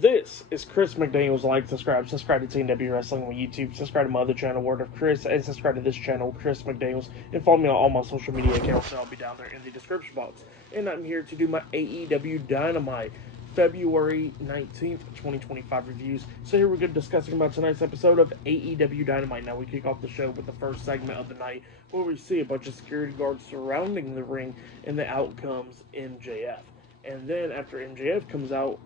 This is Chris McDaniels. Like, subscribe to TNW Wrestling on YouTube, subscribe to my other channel, Word of Chris, and subscribe to this channel, Chris McDaniels, and follow me on all my social media accounts, so I'll be down there in the description box. And I'm here to do my AEW Dynamite February 19th, 2025 reviews. So here we're going to be discussing about tonight's episode of AEW Dynamite. Now we kick off the show with the first segment of the night, where we see a bunch of security guards surrounding the ring, and the out comes MJF. And then after MJF comes out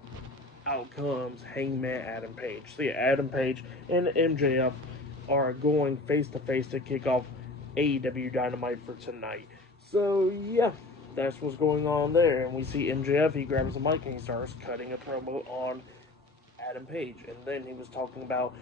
comes Hangman Adam Page. So yeah, Adam Page and MJF are going face to face to kick off AEW Dynamite for tonight. So yeah, that's what's going on there. And we see MJF, he grabs the mic and he starts cutting a promo on Adam Page. And then he was talking about,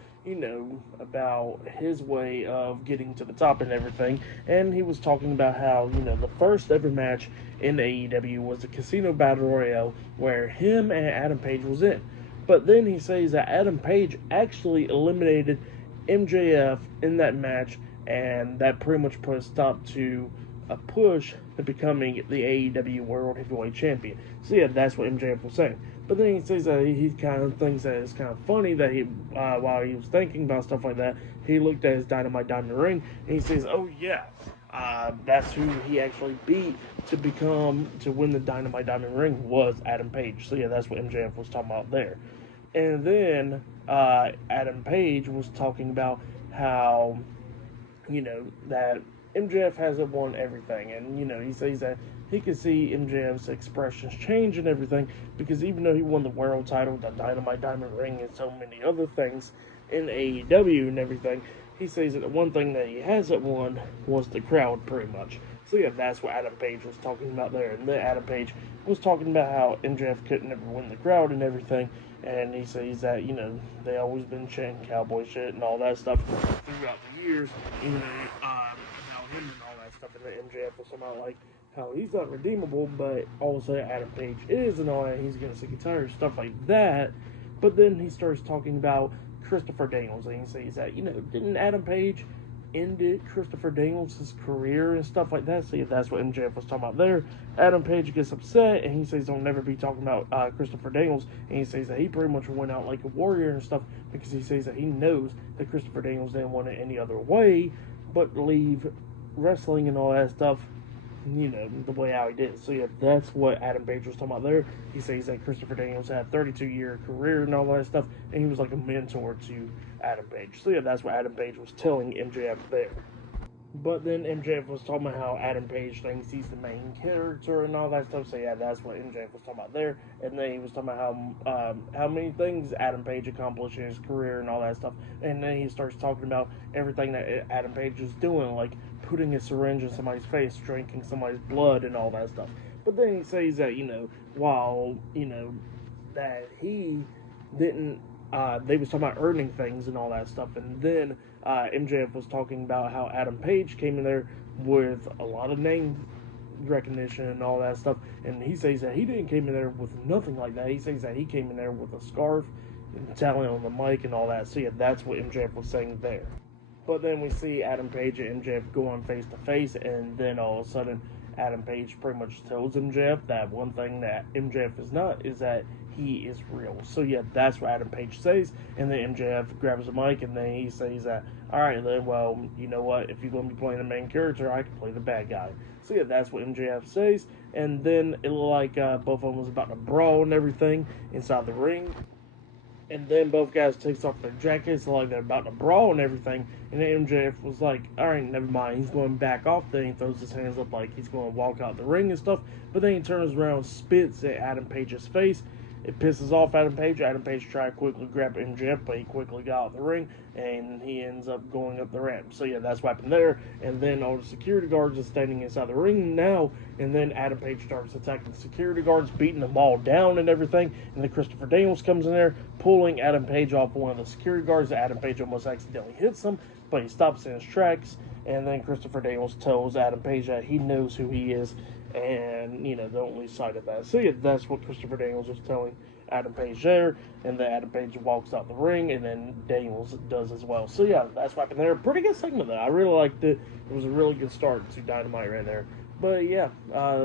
about his way of getting to the top and everything. And he was talking about how, the first ever match in AEW was the Casino Battle Royale where him and Adam Page was in. But then he says that Adam Page actually eliminated MJF in that match, and that pretty much put a stop to a push to becoming the AEW World Heavyweight Champion. So yeah, that's what MJF was saying. But then he says that he kind of thinks that it's kind of funny that he, while he was thinking about stuff like that, he looked at his Dynamite Diamond ring and he says, "Oh yeah, that's who he actually beat to win the Dynamite Diamond ring was Adam Page." So yeah, that's what MJF was talking about there. And then Adam Page was talking about how, that MJF hasn't won everything, and he says that he can see MJF's expressions change and everything, because even though he won the world title, the Dynamite Diamond ring, and so many other things in AEW and everything, he says that the one thing that he hasn't won was the crowd, pretty much. So yeah, that's what Adam Page was talking about there. And then Adam Page was talking about how MJF couldn't ever win the crowd and everything, and he says that, they always been chanting cowboy shit and all that stuff throughout the years, about him and all that stuff, and then MJF was somehow like how he's not redeemable, but all of a sudden Adam Page is and all that, he's gonna sick and tired, stuff like that. But then he starts talking about Christopher Daniels, and he says that, didn't Adam Page ended Christopher Daniels' career and stuff like that? So yeah, that's what MJF was talking about there. Adam Page gets upset, and he says don't never be talking about Christopher Daniels, and he says that he pretty much went out like a warrior and stuff, because he says that he knows that Christopher Daniels didn't want it any other way but leave wrestling and all that stuff, the way how he did. So yeah, that's what Adam Page was talking about there. He says that Christopher Daniels had a 32-year career and all that stuff, and he was like a mentor to Adam Page. So yeah, that's what Adam Page was telling MJF there. But then MJF was talking about how Adam Page thinks he's the main character and all that stuff. So yeah, that's what MJF was talking about there. And then he was talking about how many things Adam Page accomplished in his career and all that stuff. And then he starts talking about everything that Adam Page is doing, like putting a syringe in somebody's face, drinking somebody's blood, and all that stuff. But then he says that, while, that he didn't, they was talking about earning things and all that stuff. And then MJF was talking about how Adam Page came in there with a lot of name recognition and all that stuff. And he says that he didn't came in there with nothing like that. He says that he came in there with a scarf and talent on the mic and all that. So yeah, that's what MJF was saying there. But then we see Adam Page and MJF go on face to face, and then all of a sudden Adam Page pretty much tells MJF that one thing that MJF is not is that he is real. So yeah, that's what Adam Page says, and then MJF grabs the mic and then he says that, alright then, well, you know what, if you're going to be playing the main character, I can play the bad guy. So yeah, that's what MJF says, and then it looked like both of them was about to brawl and everything inside the ring. And then both guys takes off their jackets like they're about to brawl and everything. And then MJF was like, alright, never mind. He's going back off. Then he throws his hands up like he's going to walk out the ring and stuff. But then he turns around, spits at Adam Page's face. It pisses off Adam Page. Adam Page tried to quickly grab MJF, but he quickly got out of the ring, and he ends up going up the ramp. So yeah, that's what happened there. And then all the security guards are standing inside the ring now, and then Adam Page starts attacking the security guards, beating them all down and everything. And then Christopher Daniels comes in there, pulling Adam Page off one of the security guards. Adam Page almost accidentally hits him, but he stops in his tracks. And then Christopher Daniels tells Adam Page that he knows who he is, and, don't lose sight of that. So yeah, that's what Christopher Daniels was telling Adam Page there, and then Adam Page walks out the ring, and then Daniels does as well. So yeah, that's what happened there. Pretty good segment though. I really liked it. It was a really good start to Dynamite right there. But yeah,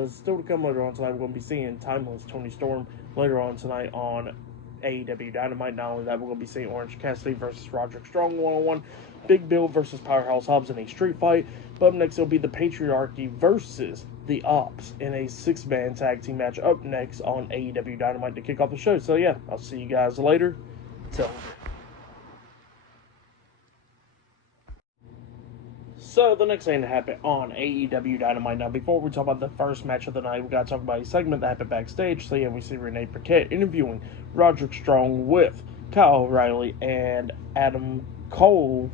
still to come later on tonight, we're going to be seeing Timeless Tony Storm later on tonight on AEW Dynamite. Not only that, we're going to be seeing Orange Cassidy versus Roderick Strong one-on-one, Big Bill versus Powerhouse Hobbs in a street fight. But up next, it'll be the Patriarchy versus the Ops in a 6-man tag team match up next on AEW Dynamite to kick off the show. So yeah, I'll see you guys later. Till So the next thing to happen on AEW Dynamite. Now, before we talk about the first match of the night, we gotta talk about a segment that happened backstage. So yeah, we see Renee Paquette interviewing Roderick Strong with Kyle O'Reilly and Adam Cole,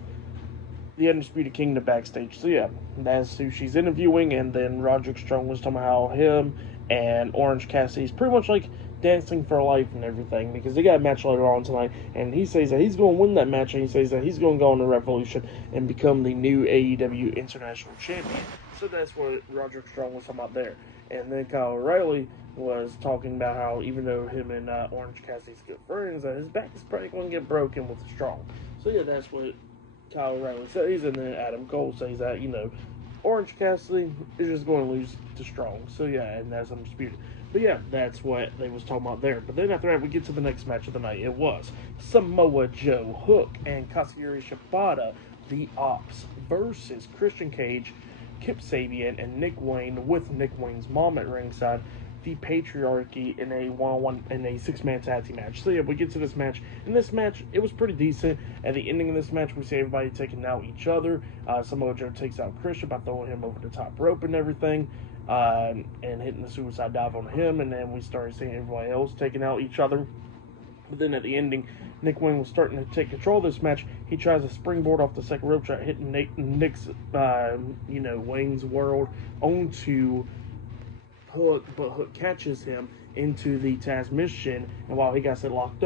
the Undisputed Kingdom, backstage. So yeah, that's who she's interviewing. And then Roderick Strong was talking about how him and Orange Cassidy is pretty much like dancing for life and everything, because they got a match later on tonight, and he says that he's going to win that match, and he says that he's going to go on the Revolution and become the new AEW International Champion. So that's what Roderick Strong was talking about there. And then Kyle O'Reilly was talking about how even though him and Orange Cassidy's good friends, that his back is probably going to get broken with Strong. So yeah, that's what Kyle O'Reilly says. And then Adam Cole says that, Orange Cassidy is just going to lose to Strong. So yeah, and that's undisputed. But yeah, that's what they was talking about there. But then after that, we get to the next match of the night. It was Samoa Joe, Hook, and Katsuyori Shibata, the Ops, versus Christian Cage, Kip Sabian, and Nick Wayne, with Nick Wayne's mom at ringside, the Patriarchy in a one-on-one, in a 6-man tag team match. So yeah, we get to this match. In this match, it was pretty decent. At the ending of this match, we see everybody taking out each other. Samoa Joe takes out Christian by throwing him over the top rope and everything. And hitting the suicide dive on him, and then we started seeing everybody else taking out each other. But then at the ending, Nick Wayne was starting to take control of this match. He tries a springboard off the second rope, hitting Nick's, Wayne's World onto Hook, but Hook catches him into the transmission, and while he got it locked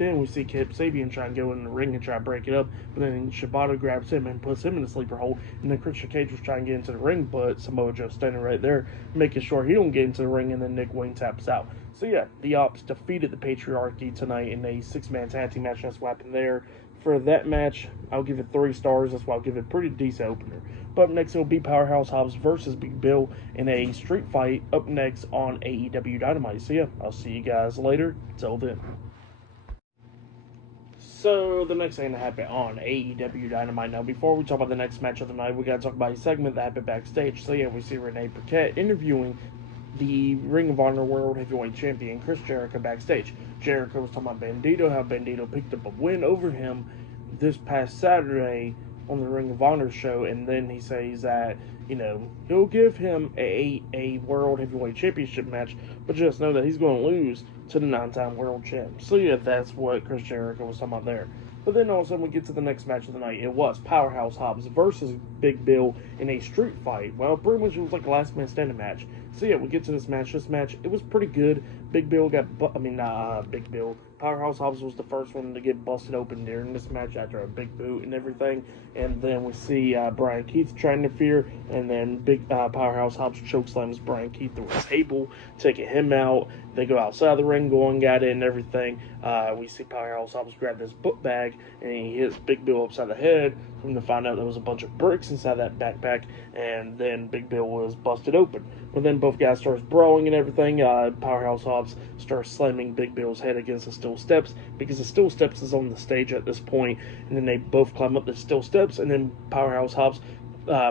in, we see Kip Sabian try and go in the ring and try to break it up, but then Shibata grabs him and puts him in a sleeper hold, and then Christian Cage was trying to get into the ring, but Samoa Joe standing right there, making sure he don't get into the ring, and then Nick Wayne taps out. So yeah, the Ops defeated the Patriarchy tonight in a 6-man tag team match. That's what happened there. For that match, I'll give it 3 stars. That's why I'll give it a pretty decent opener. But up next, it'll be Powerhouse Hobbs versus Big Bill in a street fight up next on AEW Dynamite. So yeah, I'll see you guys later. Till then. So the next thing that happened on AEW Dynamite. Now, before we talk about the next match of the night, we gotta talk about a segment that happened backstage. So yeah, we see Renee Paquette interviewing the Ring of Honor World Heavyweight Champion Chris Jericho backstage. Jericho was talking about Bandito, how Bandito picked up a win over him this past Saturday on the Ring of Honor show, and then he says that, he'll give him a World Heavyweight Championship match, but just know that he's going to lose to the 9-time World Champ. So yeah, that's what Chris Jericho was talking about there. But then all of a sudden we get to the next match of the night. It was Powerhouse Hobbs versus Big Bill in a street fight. Well, pretty much it was like a last man standing match. So yeah, we get to this match. This match, it was pretty good. Big Bill Big Bill. Powerhouse Hobbs was the first one to get busted open during this match after a big boot and everything. And then we see Brian Keith trying to interfere, and then Powerhouse Hobbs chokeslams Brian Keith through a table, taking him out. They go outside the ring, going at it and everything. We see Powerhouse Hobbs grab this book bag, and he hits Big Bill upside the head. Come to find out there was a bunch of bricks inside that backpack, and then Big Bill was busted open. But then both guys starts brawling and everything. Powerhouse Hobbs starts slamming Big Bill's head against the steel steps, because the steel steps is on the stage at this point, and then they both climb up the steel steps, and then Powerhouse Hobbs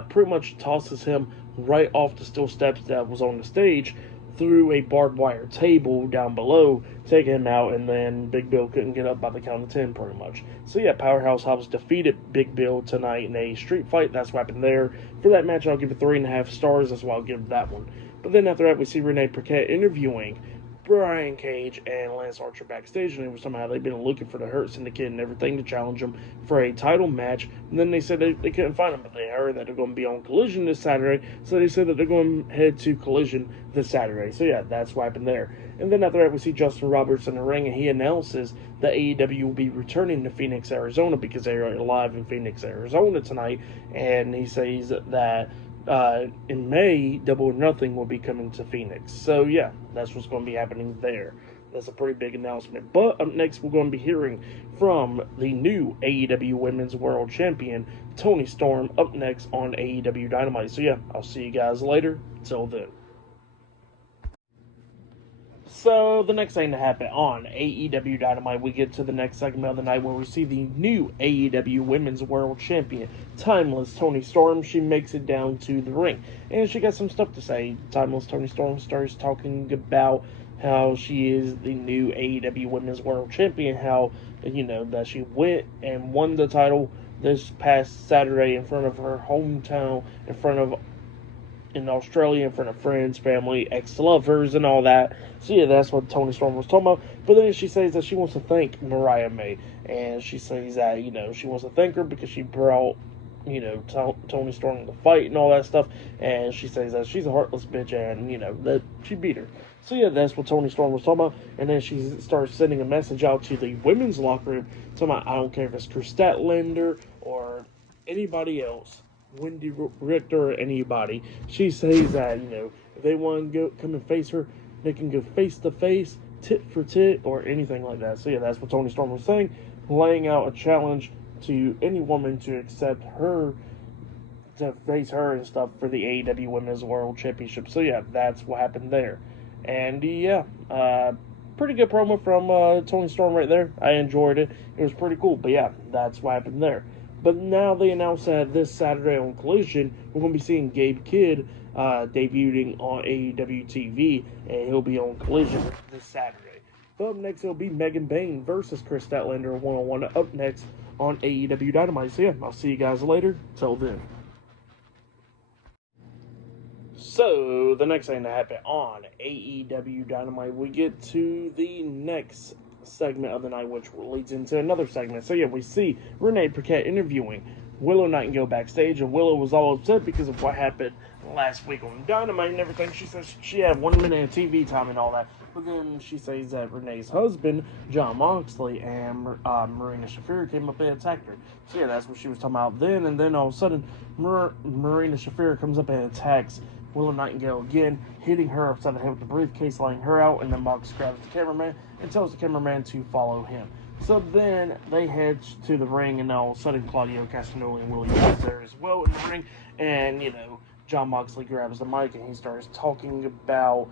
pretty much tosses him right off the steel steps that was on the stage through a barbed wire table down below, taking him out, and then Big Bill couldn't get up by the count of 10 pretty much. So yeah, Powerhouse Hobbs defeated Big Bill tonight in a street fight. That's what happened there. For that match, I'll give it 3.5 stars. That's why I'll give that one. But then after that, we see Renee Paquette interviewing Brian Cage and Lance Archer backstage, and they were somehow they've been looking for the Hurt Syndicate and everything to challenge them for a title match. And then they said they couldn't find them, but they heard that they're going to be on Collision this Saturday, so they said that they're going to head to Collision this Saturday. So yeah, that's what happened there. And then after that, we see Justin Roberts in the ring, and he announces that AEW will be returning to Phoenix, Arizona, because they are live in Phoenix, Arizona tonight. And he says that in May, Double or Nothing will be coming to Phoenix. So yeah, that's what's going to be happening there. That's a pretty big announcement. But up next, we're going to be hearing from the new AEW Women's World Champion, Toni Storm, up next on AEW Dynamite. So yeah, I'll see you guys later. Till then. So the next thing to happen on AEW Dynamite, we get to the next segment of the night where we see the new AEW Women's World Champion, Timeless Toni Storm. She makes it down to the ring, and she got some stuff to say. Timeless Toni Storm starts talking about how she is the new AEW Women's World Champion, how, that she went and won the title this past Saturday in front of her hometown, in Australia, in front of friends, family, ex-lovers, and all that. So yeah, that's what Toni Storm was talking about. But then she says that she wants to thank Mariah May, and she says that she wants to thank her because she brought Toni Storm to fight and all that stuff. And she says that she's a heartless bitch, and that she beat her. So yeah, that's what Toni Storm was talking about. And then she starts sending a message out to the women's locker room, talking about, I don't care if it's Chris Statlander or anybody else, Wendy Richter or anybody. She says that, if they want to come and face her, they can go face to face, tit for tit, or anything like that. So yeah, that's what Toni Storm was saying, laying out a challenge to any woman to accept her, to face her and stuff for the AEW Women's World Championship. So yeah, that's what happened there. And yeah, pretty good promo from Toni Storm right there. I enjoyed it. It was pretty cool. But yeah, that's what happened there. But now they announced that this Saturday on Collision, we're going to be seeing Gabe Kidd debuting on AEW TV, and he'll be on Collision this Saturday. But up next, it'll be Megan Bayne versus Chris Statlander one-on-one up next on AEW Dynamite. So yeah, I'll see you guys later. Till then. So, the next thing to happen on AEW Dynamite, we get to the next segment of the night, which leads into another segment. So yeah, we see Renee Paquette interviewing Willow Nightingale backstage, and Willow was all upset because of what happened last week on Dynamite and everything. She says she had 1 minute of TV time and all that, but then she says that Renee's husband, Jon Moxley, and Marina Shafir came up and attacked her. So yeah, that's what she was talking about then, and then all of a sudden, Marina Shafir comes up and attacks Willow Nightingale again, hitting her upside the head with the briefcase, laying her out, and then Mox grabs the cameraman and tells the cameraman to follow him. So then they head to the ring, and all of a sudden Claudio Castagnoli and Willie is there as well in the ring, and Jon Moxley grabs the mic and he starts talking about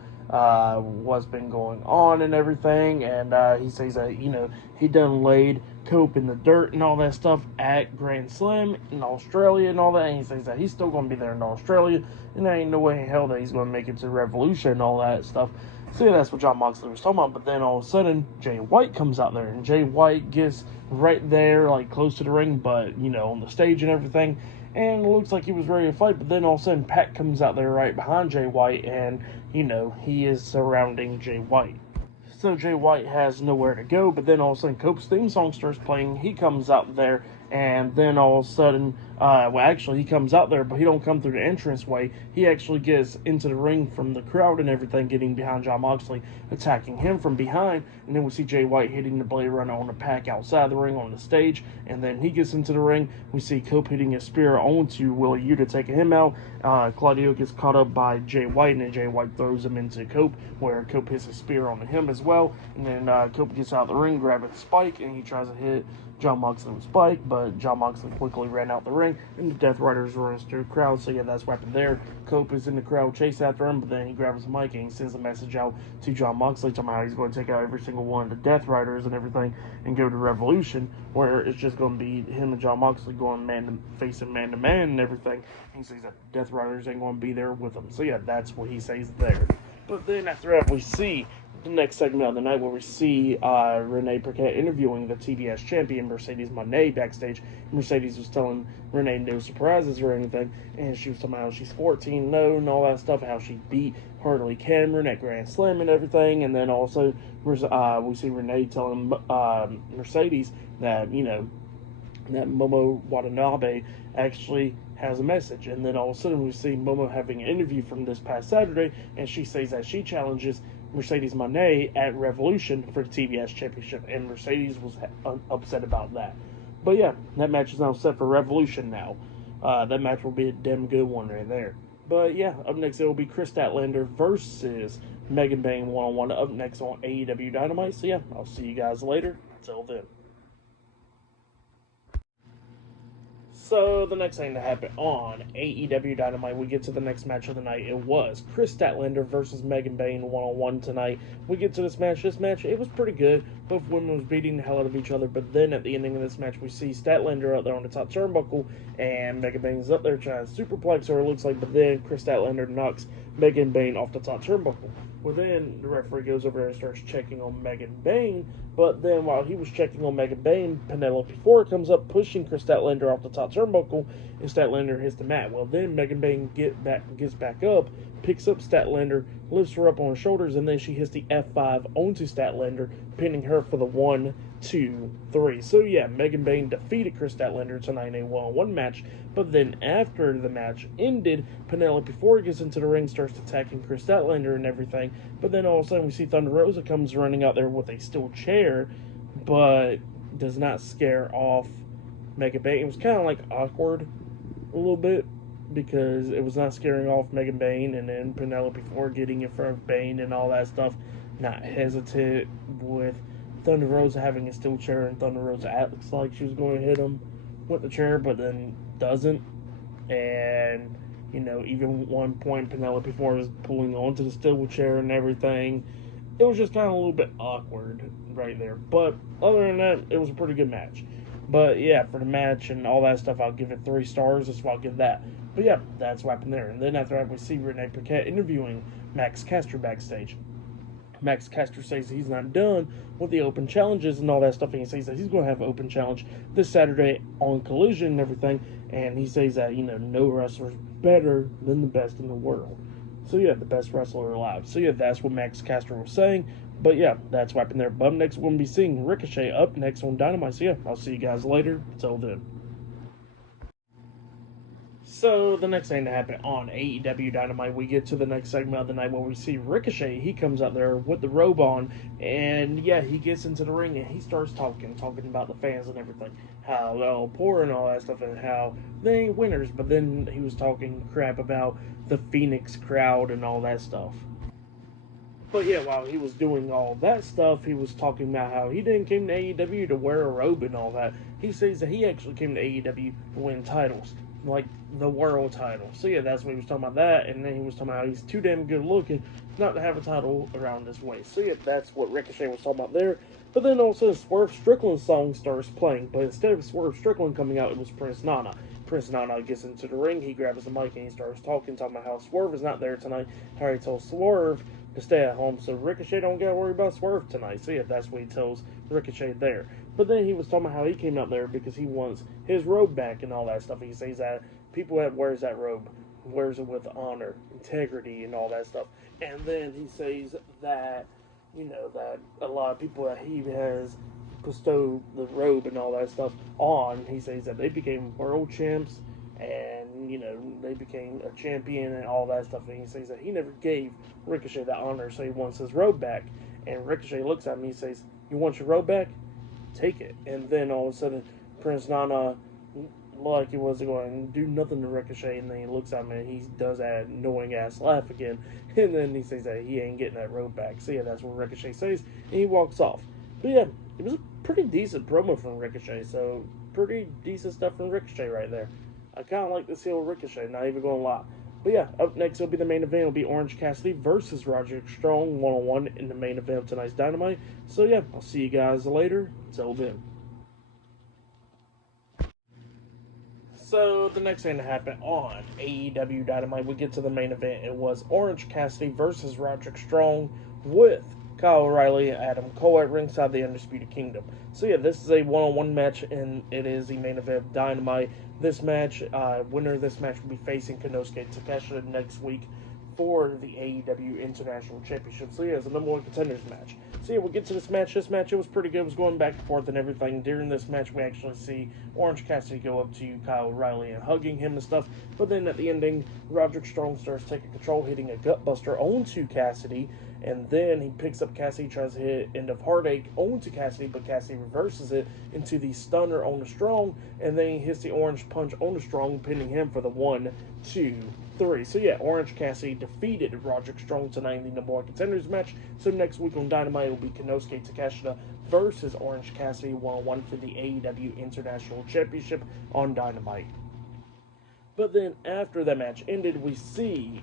what's been going on and everything, and he says that he done laid Cope in the dirt and all that stuff at Grand Slam in Australia and all that, and he says that he's still going to be there in Australia, and there ain't no way in hell that he's going to make it to Revolution and all that stuff. So yeah, that's what Jon Moxley was talking about. But then all of a sudden, Jay White comes out there, and Jay White gets right there, like close to the ring, but on the stage and everything, and it looks like he was ready to fight. But then all of a sudden, Pat comes out there right behind Jay White, and he is surrounding Jay White. So Jay White has nowhere to go, but then all of a sudden Cope's theme song starts playing. He comes out there, and then all of a sudden, he comes out there, but he don't come through the entranceway. He actually gets into the ring from the crowd and everything, getting behind Jon Moxley, attacking him from behind, and then we see Jay White hitting the Blade Runner on the pack outside the ring on the stage, and then he gets into the ring. We see Cope hitting a spear onto Willie Yuta, taking him out. Claudio gets caught up by Jay White, and then Jay White throws him into Cope, where Cope hits a spear on him as well, and then Cope gets out of the ring, grabs a spike, and he tries to hit Jon Moxley with spike, but Jon Moxley quickly ran out the ring, and the Death Riders runs through the crowd. So yeah, that's what happened there. Cope is in the crowd, chase after him, but then he grabs the mic and he sends a message out to Jon Moxley, talking about how he's going to take out every single one of the Death Riders and everything, and go to Revolution, where it's just going to be him and Jon Moxley going facing man to man and everything. And he says that Death Riders ain't going to be there with him. So yeah, that's what he says there. But then after that, we see the next segment of the night where we see Renee Paquette interviewing the TBS champion, Mercedes Moné, backstage. Mercedes was telling Renee no surprises or anything, and she was talking about how she's 14-0 and all that stuff, how she beat Harley Cameron at Grand Slam and everything, and then also we see Renee telling Mercedes that, that Momo Watanabe actually has a message. And then all of a sudden we see Momo having an interview from this past Saturday, and she says that she challenges Mercedes Moné at Revolution for the TBS Championship, and Mercedes was upset about that. But yeah, that match is now set for Revolution now. That match will be a damn good one right there. But yeah, up next it will be Chris Statlander versus Megan Bayne one-on-one up next on AEW Dynamite. So yeah, I'll see you guys later. Until then. So the next thing that happened on AEW Dynamite, we get to the next match of the night. It was Chris Statlander versus Megan Bayne one-on-one tonight. We get to this match. This match, it was pretty good. Both women was beating the hell out of each other, but then at the ending of this match, we see Statlander out there on the top turnbuckle, and Megan Bayne's up there trying to superplex her, it looks like, but then Chris Statlander knocks Megan Bayne off the top turnbuckle. Well, then the referee goes over there and starts checking on Megan Bayne, but then while he was checking on Megan Bayne, Penelope Ford comes up, pushing Chris Statlander off the top turnbuckle, and Statlander hits the mat. Well, then Megan Bayne gets back up, picks up Statlander, lifts her up on her shoulders, and then she hits the F5 onto Statlander, pinning her for the 1, 2, 3. So yeah, Megan Bayne defeated Chris Statlander tonight in a one-on-one match, but then after the match ended, Penelope Ford gets into the ring, starts attacking Chris Statlander and everything, but then all of a sudden we see Thunder Rosa comes running out there with a steel chair, but does not scare off Megan Bayne. It was kind of like awkward a little bit, because it was not scaring off Megan Bayne, and then Penelope Ford getting in front of Bayne and all that stuff, not hesitant with Thunder Rosa having a steel chair, and Thunder Rosa acts like she was going to hit him with the chair, but then doesn't. And, you know, even one point Penelope Ford was pulling onto the steel chair and everything. It was just kind of a little bit awkward right there. But other than that, it was a pretty good match. But yeah, for the match and all that stuff, I'll give it 3 stars. That's what I'll give that. But yeah, that's what happened there. And then after that, we see Renee Paquette interviewing Max Caster backstage. Max Caster says he's not done with the open challenges and all that stuff, and he says that he's going to have an open challenge this Saturday on Collision and everything, and he says that, you know, no wrestler's better than the best in the world. So yeah, the best wrestler alive. So yeah, that's what Max Caster was saying. But yeah, that's what happened there. But up next, we're going to be seeing Ricochet up next on Dynamite. So yeah, I'll see you guys later. Until then. So the next thing that happened on AEW Dynamite, we get to the next segment of the night where we see Ricochet. He comes out there with the robe on, and yeah, he gets into the ring and he starts talking about the fans and everything, how they're all poor and all that stuff, and how they ain't winners. But then he was talking crap about the Phoenix crowd and all that stuff. But yeah, while he was doing all that stuff, he was talking about how he didn't came to AEW to wear a robe and all that. He says that he actually came to AEW to win titles, like the world title. So yeah, that's what he was talking about that, and then he was talking about how he's too damn good looking not to have a title around his waist. So yeah, that's what Ricochet was talking about there. But then also Swerve Strickland's song starts playing, but instead of Swerve Strickland coming out, it was Prince Nana. Prince Nana gets into the ring, he grabs the mic and he starts talking about how Swerve is not there tonight, how he told Swerve to stay at home so Ricochet don't gotta worry about Swerve tonight. So yeah, that's what he tells Ricochet there. But then he was talking about how he came out there because he wants his robe back and all that stuff. He says that people that wears that robe wears it with honor, integrity, and all that stuff. And then he says that, you know, that a lot of people that he has bestowed the robe and all that stuff on, he says that they became world champs, and, you know, they became a champion and all that stuff. And he says that he never gave Ricochet that honor, so he wants his robe back. And Ricochet looks at me and says, "You want your robe back? Take it." And then all of a sudden, Prince Nana, like he wasn't going to do nothing to Ricochet, and then he looks at me and he does that annoying ass laugh again. And then he says that he ain't getting that robe back. So yeah, that's what Ricochet says, and he walks off. But yeah, it was a pretty decent promo from Ricochet, so pretty decent stuff from Ricochet right there. I kind of like this heel Ricochet, not even going to lie. But yeah, up next will be the main event. It'll be Orange Cassidy versus Roderick Strong one-on-one in the main event of tonight's Dynamite. So yeah, I'll see you guys later. Until then. So the next thing that happened on AEW Dynamite, we get to the main event. It was Orange Cassidy versus Roderick Strong with Kyle O'Reilly and Adam Cole at ringside of the Undisputed Kingdom. So yeah, this is a one-on-one match, and it is the main event of Dynamite. This match, winner of this match will be facing Konosuke Takeshita next week for the AEW International Championship. So yeah, it's a number 1 contenders match. So yeah, we'll get to this match. This match, it was pretty good. It was going back and forth and everything. During this match, we actually see Orange Cassidy go up to Kyle O'Reilly and hugging him and stuff. But then at the ending, Roderick Strong starts taking control, hitting a gutbuster onto Cassidy. And then he picks up Cassidy, tries to hit End of Heartache onto Cassidy, but Cassidy reverses it into the stunner on the Strong, and then he hits the Orange Punch on the Strong, pinning him for the 1, 2, 3. So yeah, Orange Cassidy defeated Roderick Strong tonight in the number 1 contenders match. So next week on Dynamite, it will be Konosuke Takeshita versus Orange Cassidy one-on-one for the AEW International Championship on Dynamite. But then after that match ended, we see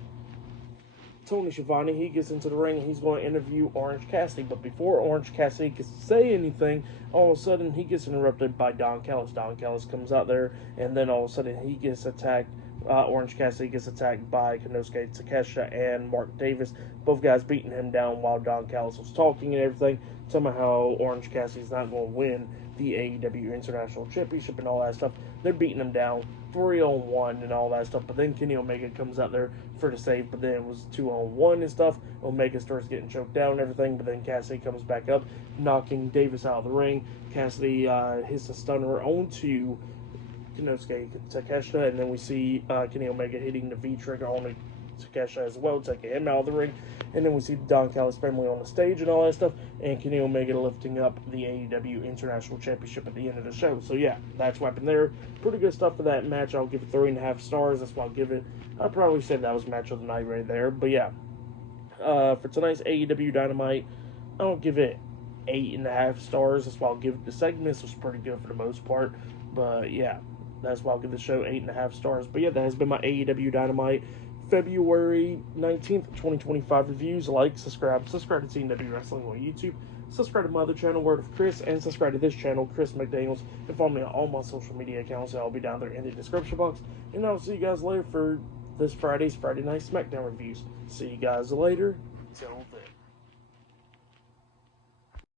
Tony Schiavone. He gets into the ring and he's going to interview Orange Cassidy. But before Orange Cassidy can say anything, all of a sudden he gets interrupted by Don Callis. Don Callis comes out there, and then all of a sudden he gets attacked. Orange Cassidy gets attacked by Konosuke Takeshita and Mark Davis. Both guys beating him down while Don Callis was talking and everything. Telling me how Orange Cassidy's not going to win the AEW International Championship and all that stuff. They're beating him down 3-on-1 and all that stuff. But then Kenny Omega comes out there for the save. But then it was 2-on-1 and stuff. Omega starts getting choked down and everything. But then Cassidy comes back up, knocking Davis out of the ring. Cassidy hits a stunner onto Konosuke Takeshita, and then we see Kenny Omega hitting the V-trigger on Takeshita as well, taking him out of the ring. And then we see the Don Callis family on the stage and all that stuff, and Kenny Omega lifting up the AEW International Championship at the end of the show. So yeah, that's what happened there. Pretty good stuff for that match. I'll give it 3.5 stars. That's why I'll give it. I'd probably say that was match of the night right there. But yeah, for tonight's AEW Dynamite, I don't give it 8.5 stars. That's why I'll give it. The segments was pretty good for the most part. But yeah, that's why I'll give the show 8.5 stars. But yeah, that has been my AEW Dynamite February 19th, 2025 reviews. Like, subscribe to TNW Wrestling on YouTube. Subscribe to my other channel, Word of Chris, and subscribe to this channel, Chris McDaniels. And follow me on all my social media accounts. I'll be down there in the description box. And I'll see you guys later for this Friday Night SmackDown reviews. See you guys later. Till then.